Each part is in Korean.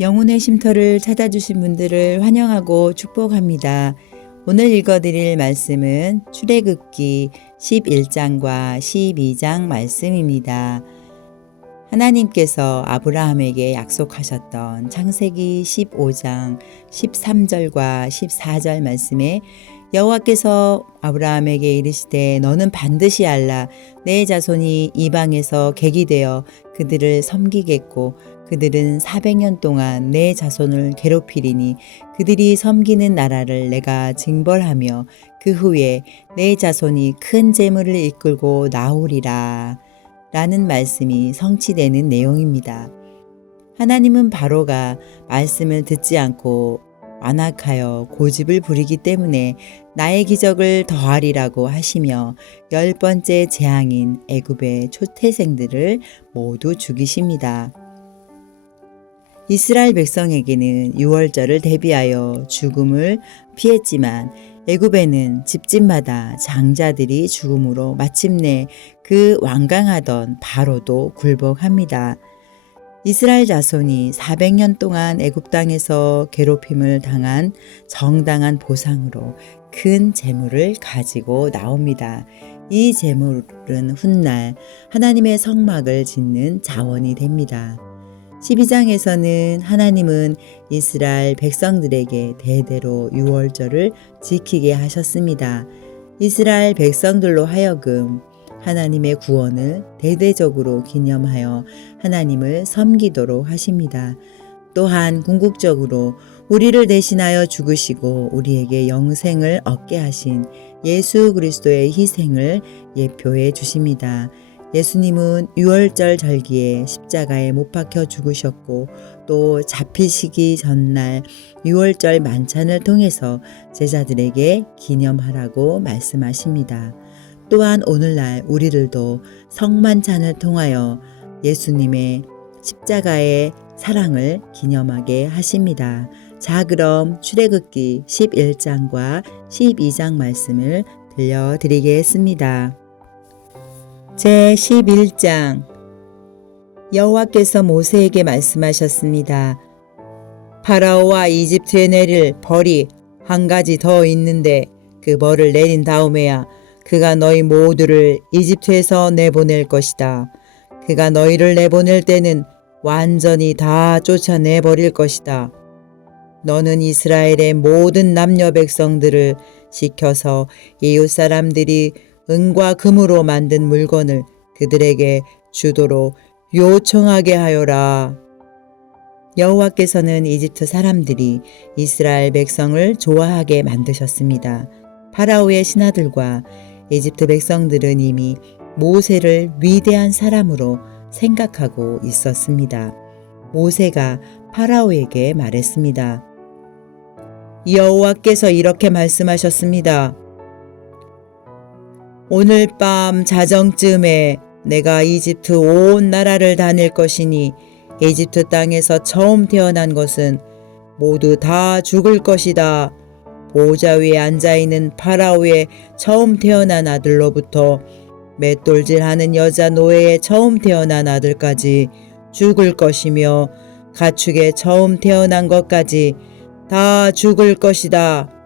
영혼의 쉼터를 찾아주신 분들을 환영하고 축복합니다. 오늘 읽어드릴 말씀은 출애굽기 11장과 12장 말씀입니다. 하나님께서 아브라함에게 약속하셨던 창세기 15장 13절과 14절 말씀에 여호와께서 아브라함에게 이르시되 너는 반드시 알라 내 자손이 이방에서 객이 되어 그들을 섬기겠고 그들은 400년 동안 내 자손을 괴롭히리니 그들이 섬기는 나라를 내가 징벌하며 그 후에 내 자손이 큰 재물을 이끌고 나오리라. 라는 말씀이 성취되는 내용입니다. 하나님은 바로가 말씀을 듣지 않고 완악하여 고집을 부리기 때문에 나의 기적을 더하리라고 하시며 열 번째 재앙인 애굽의 초태생들을 모두 죽이십니다. 이스라엘 백성에게는 유월절을 대비하여 죽음을 피했지만 애굽에는 집집마다 장자들이 죽음으로 마침내 그 완강하던 바로도 굴복합니다. 이스라엘 자손이 400년 동안 애굽 땅에서 괴롭힘을 당한 정당한 보상으로 큰 재물을 가지고 나옵니다. 이 재물은 훗날 하나님의 성막을 짓는 자원이 됩니다. 12장에서는 하나님은 이스라엘 백성들에게 대대로 유월절을 지키게 하셨습니다. 이스라엘 백성들로 하여금 하나님의 구원을 대대적으로 기념하여 하나님을 섬기도록 하십니다. 또한 궁극적으로 우리를 대신하여 죽으시고 우리에게 영생을 얻게 하신 예수 그리스도의 희생을 예표해 주십니다. 예수님은 유월절 절기에 십자가에 못 박혀 죽으셨고 또 잡히시기 전날 유월절 만찬을 통해서 제자들에게 기념하라고 말씀하십니다. 또한 오늘날 우리들도 성만찬을 통하여 예수님의 십자가의 사랑을 기념하게 하십니다. 자, 그럼 출애굽기 11장과 12장 말씀을 들려드리겠습니다. 제 11장 여호와께서 모세에게 말씀하셨습니다. 파라오와 이집트에 내릴 벌이 한 가지 더 있는데 그 벌을 내린 다음에야 그가 너희 모두를 이집트에서 내보낼 것이다. 그가 너희를 내보낼 때는 완전히 다 쫓아내 버릴 것이다. 너는 이스라엘의 모든 남녀 백성들을 시켜서 이웃 사람들이 은과 금으로 만든 물건을 그들에게 주도록 요청하게 하여라. 여호와께서는 이집트 사람들이 이스라엘 백성을 좋아하게 만드셨습니다. 파라오의 신하들과 이집트 백성들은 이미 모세를 위대한 사람으로 생각하고 있었습니다. 모세가 파라오에게 말했습니다. 여호와께서 이렇게 말씀하셨습니다. 오늘 밤 자정쯤에 내가 이집트 온 나라를 다닐 것이니 이집트 땅에서 처음 태어난 것은 모두 다 죽을 것이다. 보좌 위에 앉아 있는 파라오의 처음 태어난 아들로부터 맷돌질하는 여자 노예의 처음 태어난 아들까지 죽을 것이며 가축의 처음 태어난 것까지 다 죽을 것이다.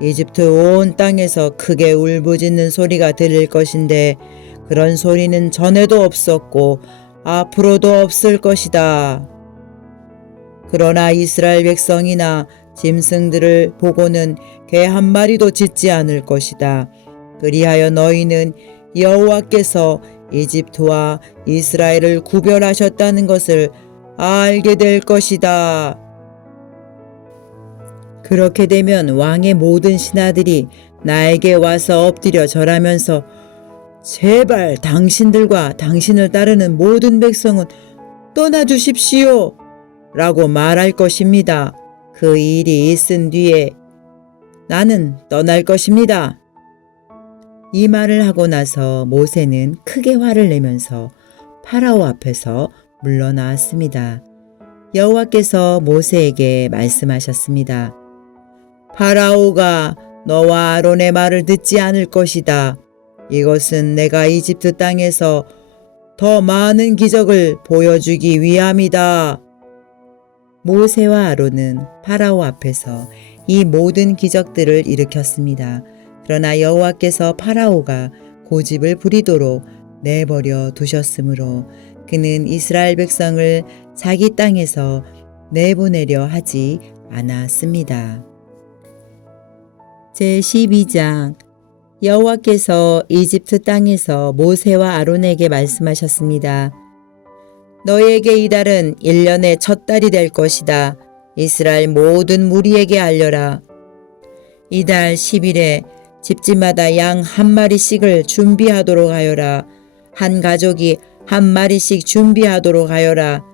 이집트 온 땅에서 크게 울부짖는 소리가 들릴 것인데 그런 소리는 전에도 없었고 앞으로도 없을 것이다. 그러나 이스라엘 백성이나 짐승들을 보고는 개 한 마리도 짖지 않을 것이다. 그리하여 너희는 여호와께서 이집트와 이스라엘을 구별하셨다는 것을 알게 될 것이다. 그렇게 되면 왕의 모든 신하들이 나에게 와서 엎드려 절하면서 제발 당신들과 당신을 따르는 모든 백성은 떠나주십시오. 라고 말할 것입니다. 그 일이 있은 뒤에 나는 떠날 것입니다. 이 말을 하고 나서 모세는 크게 화를 내면서 파라오 앞에서 물러나왔습니다. 여호와께서 모세에게 말씀하셨습니다. 파라오가 너와 아론의 말을 듣지 않을 것이다. 이것은 내가 이집트 땅에서 더 많은 기적을 보여주기 위함이다. 모세와 아론은 파라오 앞에서 이 모든 기적들을 일으켰습니다. 그러나 여호와께서 파라오가 고집을 부리도록 내버려 두셨으므로 그는 이스라엘 백성을 자기 땅에서 내보내려 하지 않았습니다. 제 12장 여호와께서 이집트 땅에서 모세와 아론에게 말씀하셨습니다. 너에게 이달은 1년의 첫 달이 될 것이다. 이스라엘 모든 무리에게 알려라. 이달 10일에 집집마다 양 한 마리씩을 준비하도록 하여라. 한 가족이 한 마리씩 준비하도록 하여라.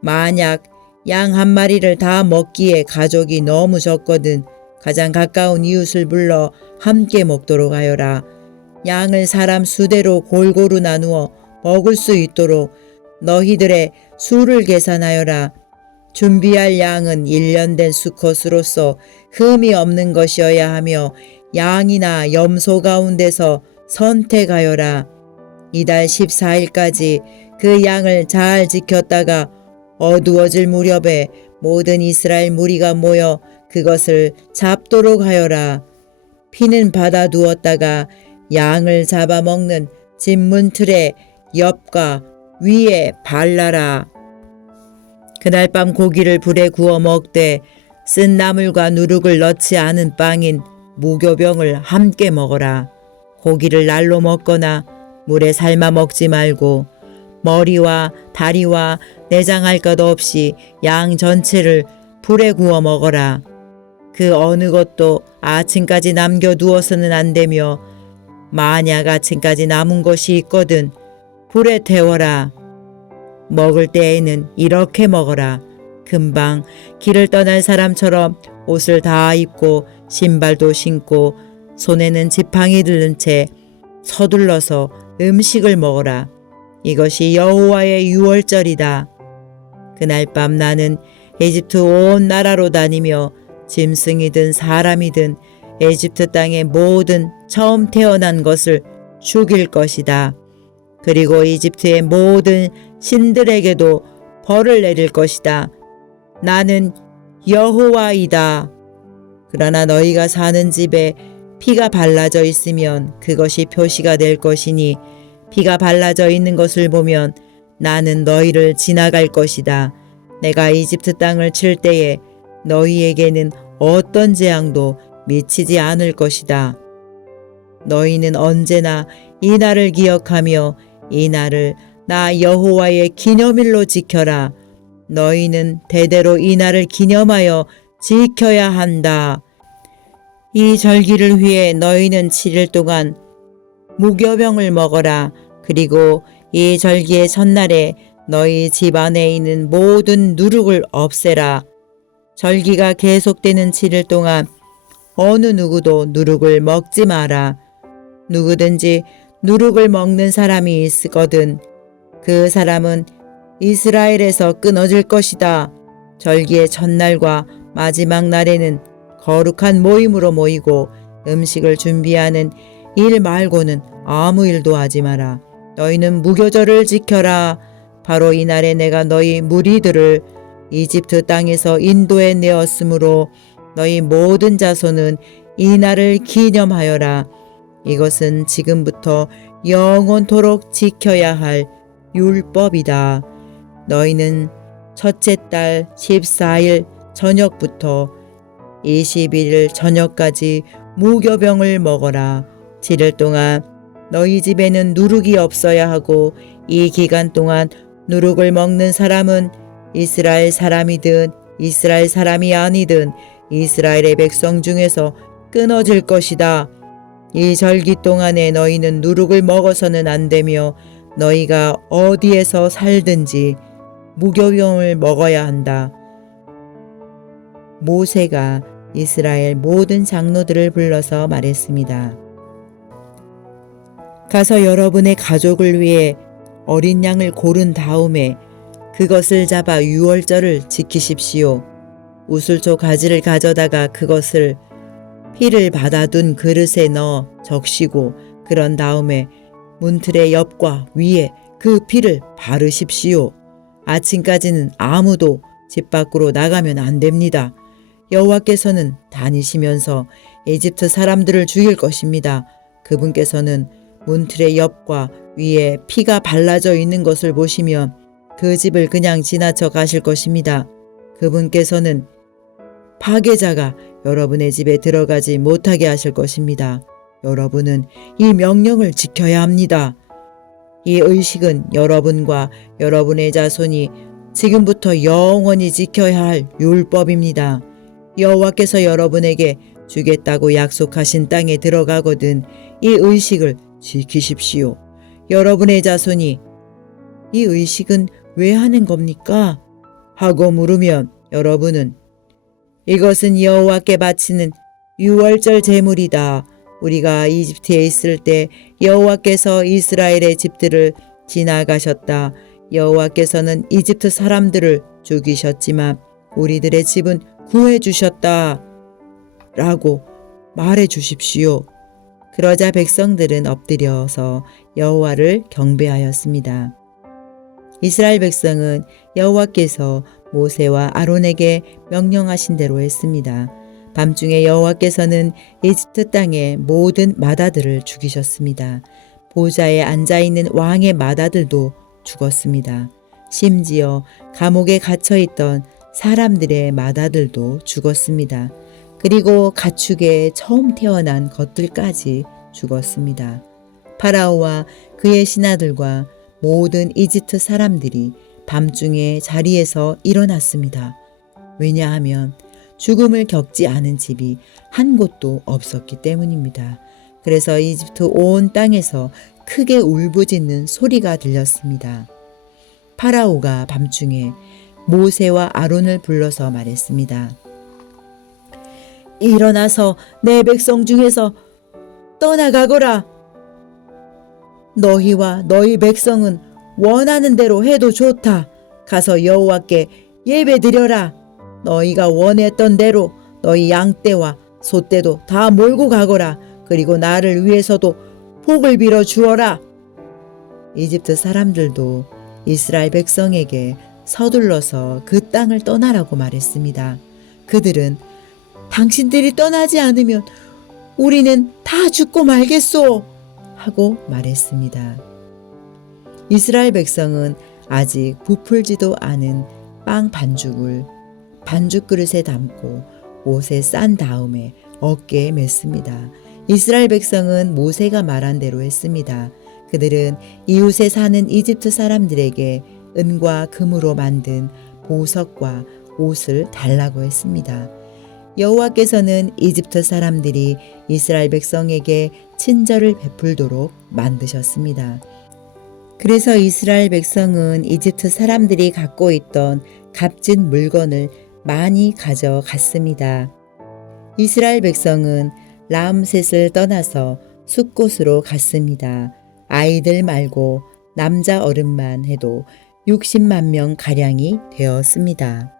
만약 양 한 마리를 다 먹기에 가족이 너무 적거든 가장 가까운 이웃을 불러 함께 먹도록 하여라. 양을 사람 수대로 골고루 나누어 먹을 수 있도록 너희들의 수를 계산하여라. 준비할 양은 1년 된 수컷으로서 흠이 없는 것이어야 하며 양이나 염소 가운데서 선택하여라. 이달 14일까지 그 양을 잘 지켰다가 어두워질 무렵에 모든 이스라엘 무리가 모여 그것을 잡도록 하여라. 피는 받아 두었다가 양을 잡아먹는 진문틀의 옆과 위에 발라라. 그날 밤 고기를 불에 구워 먹되 쓴 나물과 누룩을 넣지 않은 빵인 무교병을 함께 먹어라. 고기를 날로 먹거나 물에 삶아 먹지 말고 머리와 다리와 내장 할 것 없이 양 전체를 불에 구워 먹어라. 그 어느 것도 아침까지 남겨 두어서는 안 되며 만약 아침까지 남은 것이 있거든 불에 태워라. 먹을 때에는 이렇게 먹어라. 금방 길을 떠날 사람처럼 옷을 다 입고 신발도 신고 손에는 지팡이 들은 채 서둘러서 음식을 먹어라. 이것이 여호와의 유월절이다. 그날 밤 나는 에집트 온 나라로 다니며 짐승이든 사람이든 에집트 땅의 모든 처음 태어난 것을 죽일 것이다. 그리고 이집트의 모든 신들에게도 벌을 내릴 것이다. 나는 여호와이다. 그러나 너희가 사는 집에 피가 발라져 있으면 그것이 표시가 될 것이니 피가 발라져 있는 것을 보면 나는 너희를 지나갈 것이다. 내가 이집트 땅을 칠 때에 너희에게는 어떤 재앙도 미치지 않을 것이다. 너희는 언제나 이 날을 기억하며 이 날을 나 여호와의 기념일로 지켜라. 너희는 대대로 이 날을 기념하여 지켜야 한다. 이 절기를 위해 너희는 7일 동안 무교병을 먹어라. 그리고 이 절기의 첫날에 너희 집 안에 있는 모든 누룩을 없애라. 절기가 계속되는 7일 동안 어느 누구도 누룩을 먹지 마라. 누구든지 누룩을 먹는 사람이 있거든 그 사람은 이스라엘에서 끊어질 것이다. 절기의 첫날과 마지막 날에는 거룩한 모임으로 모이고 음식을 준비하는 일 말고는 아무 일도 하지 마라. 너희는 무교절을 지켜라. 바로 이날에 내가 너희 무리들을 이집트 땅에서 인도에 내었으므로 너희 모든 자손은 이 날을 기념하여라. 이것은 지금부터 영원토록 지켜야 할 율법이다. 너희는 첫째 달 14일 저녁부터 21일 저녁까지 무교병을 먹어라. 7일 동안 너희 집에는 누룩이 없어야 하고 이 기간 동안 누룩을 먹는 사람은 이스라엘 사람이든 이스라엘 사람이 아니든 이스라엘의 백성 중에서 끊어질 것이다. 이 절기 동안에 너희는 누룩을 먹어서는 안 되며 너희가 어디에서 살든지 무교병을 먹어야 한다. 모세가 이스라엘 모든 장로들을 불러서 말했습니다. 가서 여러분의 가족을 위해 어린 양을 고른 다음에 그것을 잡아 유월절을 지키십시오. 우슬초 가지를 가져다가 그것을 피를 받아둔 그릇에 넣어 적시고 그런 다음에 문틀의 옆과 위에 그 피를 바르십시오. 아침까지는 아무도 집 밖으로 나가면 안 됩니다. 여호와께서는 다니시면서 에집트 사람들을 죽일 것입니다. 그분께서는 문틀의 옆과 위에 피가 발라져 있는 것을 보시면 그 집을 그냥 지나쳐 가실 것입니다. 그분께서는 파괴자가 여러분의 집에 들어가지 못하게 하실 것입니다. 여러분은 이 명령을 지켜야 합니다. 이 의식은 여러분과 여러분의 자손이 지금부터 영원히 지켜야 할 율법입니다. 여호와께서 여러분에게 주겠다고 약속하신 땅에 들어가거든 이 의식을 지키십시오. 여러분의 자손이 이 의식은 왜 하는 겁니까? 하고 물으면 여러분은 이것은 여호와께 바치는 유월절 제물이다. 우리가 이집트에 있을 때 여호와께서 이스라엘의 집들을 지나가셨다. 여호와께서는 이집트 사람들을 죽이셨지만 우리들의 집은 구해 주셨다. 라고 말해 주십시오. 그러자 백성들은 엎드려서 여호와를 경배하였습니다. 이스라엘 백성은 여호와께서 모세와 아론에게 명령하신 대로 했습니다. 밤중에 여호와께서는 이집트 땅의 모든 마다들을 죽이셨습니다. 보좌에 앉아 있는 왕의 마다들도 죽었습니다. 심지어 감옥에 갇혀 있던 사람들의 마다들도 죽었습니다. 그리고 가축에 처음 태어난 것들까지 죽었습니다. 파라오와 그의 신하들과 모든 이집트 사람들이 밤중에 자리에서 일어났습니다. 왜냐하면 죽음을 겪지 않은 집이 한 곳도 없었기 때문입니다. 그래서 이집트 온 땅에서 크게 울부짖는 소리가 들렸습니다. 파라오가 밤중에 모세와 아론을 불러서 말했습니다. 일어나서 내 백성 중에서 떠나가거라. 너희와 너희 백성은 원하는 대로 해도 좋다. 가서 여호와께 예배 드려라. 너희가 원했던 대로 너희 양떼와 소떼도 다 몰고 가거라. 그리고 나를 위해서도 복을 빌어 주어라. 이집트 사람들도 이스라엘 백성에게 서둘러서 그 땅을 떠나라고 말했습니다. 그들은 당신들이 떠나지 않으면 우리는 다 죽고 말겠소! 하고 말했습니다. 이스라엘 백성은 아직 부풀지도 않은 빵 반죽을 반죽 그릇에 담고 옷에 싼 다음에 어깨에 맸습니다. 이스라엘 백성은 모세가 말한 대로 했습니다. 그들은 이웃에 사는 이집트 사람들에게 은과 금으로 만든 보석과 옷을 달라고 했습니다. 여호와께서는 이집트 사람들이 이스라엘 백성에게 친절을 베풀도록 만드셨습니다. 그래서 이스라엘 백성은 이집트 사람들이 갖고 있던 값진 물건을 많이 가져갔습니다. 이스라엘 백성은 라암셋을 떠나서 숲곳으로 갔습니다. 아이들 말고 남자 어른만 해도 60만 명 가량이 되었습니다.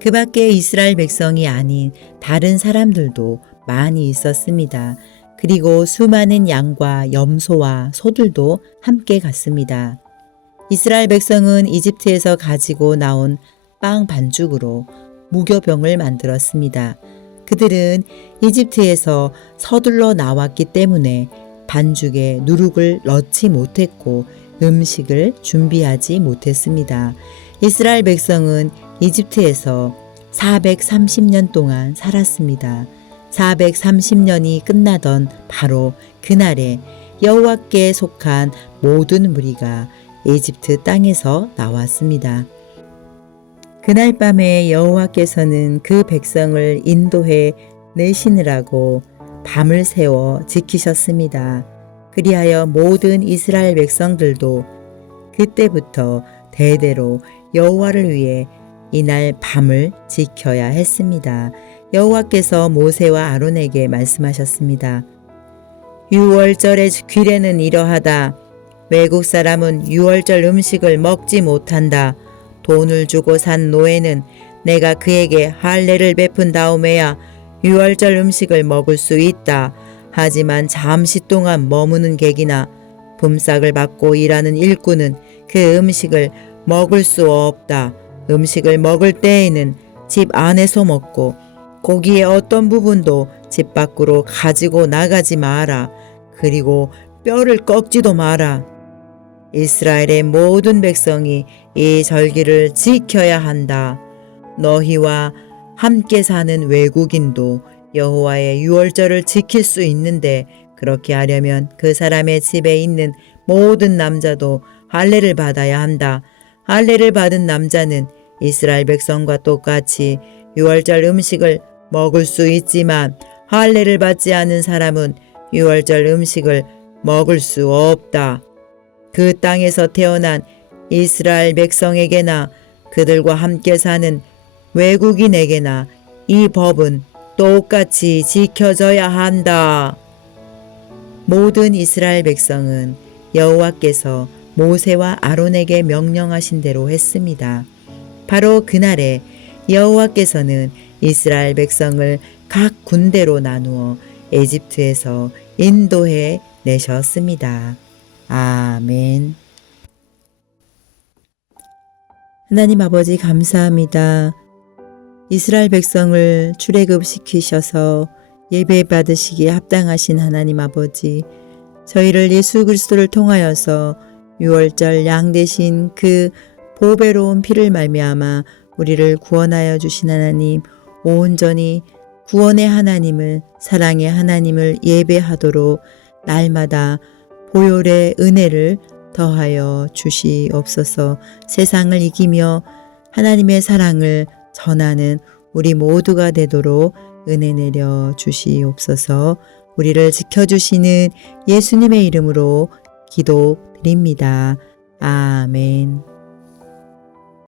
그 밖에 이스라엘 백성이 아닌 다른 사람들도 많이 있었습니다. 그리고 수많은 양과 염소와 소들도 함께 갔습니다. 이스라엘 백성은 이집트에서 가지고 나온 빵 반죽으로 무교병을 만들었습니다. 그들은 이집트에서 서둘러 나왔기 때문에 반죽에 누룩을 넣지 못했고 음식을 준비하지 못했습니다. 이스라엘 백성은 이집트에서 430년 동안 살았습니다. 430년이 끝나던 바로 그날에 여호와께 속한 모든 무리가 이집트 땅에서 나왔습니다. 그날 밤에 여호와께서는 그 백성을 인도해 내시느라고 밤을 새워 지키셨습니다. 그리하여 모든 이스라엘 백성들도 그때부터 대대로 여호와를 위해 이날 밤을 지켜야 했습니다. 여호와께서 모세와 아론에게 말씀하셨습니다. 유월절의 규례는 이러하다. 외국 사람은 유월절 음식을 먹지 못한다. 돈을 주고 산 노예는 내가 그에게 할례를 베푼 다음에야 유월절 음식을 먹을 수 있다. 하지만 잠시 동안 머무는 객이나 품삯을 받고 일하는 일꾼은 그 음식을 먹을 수 없다. 음식을 먹을 때에는 집 안에서 먹고 고기의 어떤 부분도 집 밖으로 가지고 나가지 마라. 그리고 뼈를 꺾지도 마라. 이스라엘의 모든 백성이 이 절기를 지켜야 한다. 너희와 함께 사는 외국인도 여호와의 유월절을 지킬 수 있는데 그렇게 하려면 그 사람의 집에 있는 모든 남자도 할례를 받아야 한다. 할례를 받은 남자는 이스라엘 백성과 똑같이 유월절 음식을 먹을 수 있지만 할례를 받지 않은 사람은 유월절 음식을 먹을 수 없다. 그 땅에서 태어난 이스라엘 백성에게나 그들과 함께 사는 외국인에게나 이 법은 똑같이 지켜져야 한다. 모든 이스라엘 백성은 여호와께서 모세와 아론에게 명령하신 대로 했습니다. 바로 그날에 여호와께서는 이스라엘 백성을 각 군대로 나누어 에집트에서 인도해 내셨습니다. 아멘. 하나님 아버지 감사합니다. 이스라엘 백성을 출애굽시키셔서 예배 받으시기에 합당하신 하나님 아버지, 저희를 예수 그리스도를 통하여서 유월절 양 대신 그 보배로운 피를 말미암아 우리를 구원하여 주신 하나님, 온전히 구원의 하나님을 사랑의 하나님을 예배하도록 날마다 보혈의 은혜를 더하여 주시옵소서 세상을 이기며 하나님의 사랑을 전하는 우리 모두가 되도록 은혜 내려 주시옵소서 우리를 지켜주시는 예수님의 이름으로 기도드립니다. 아멘.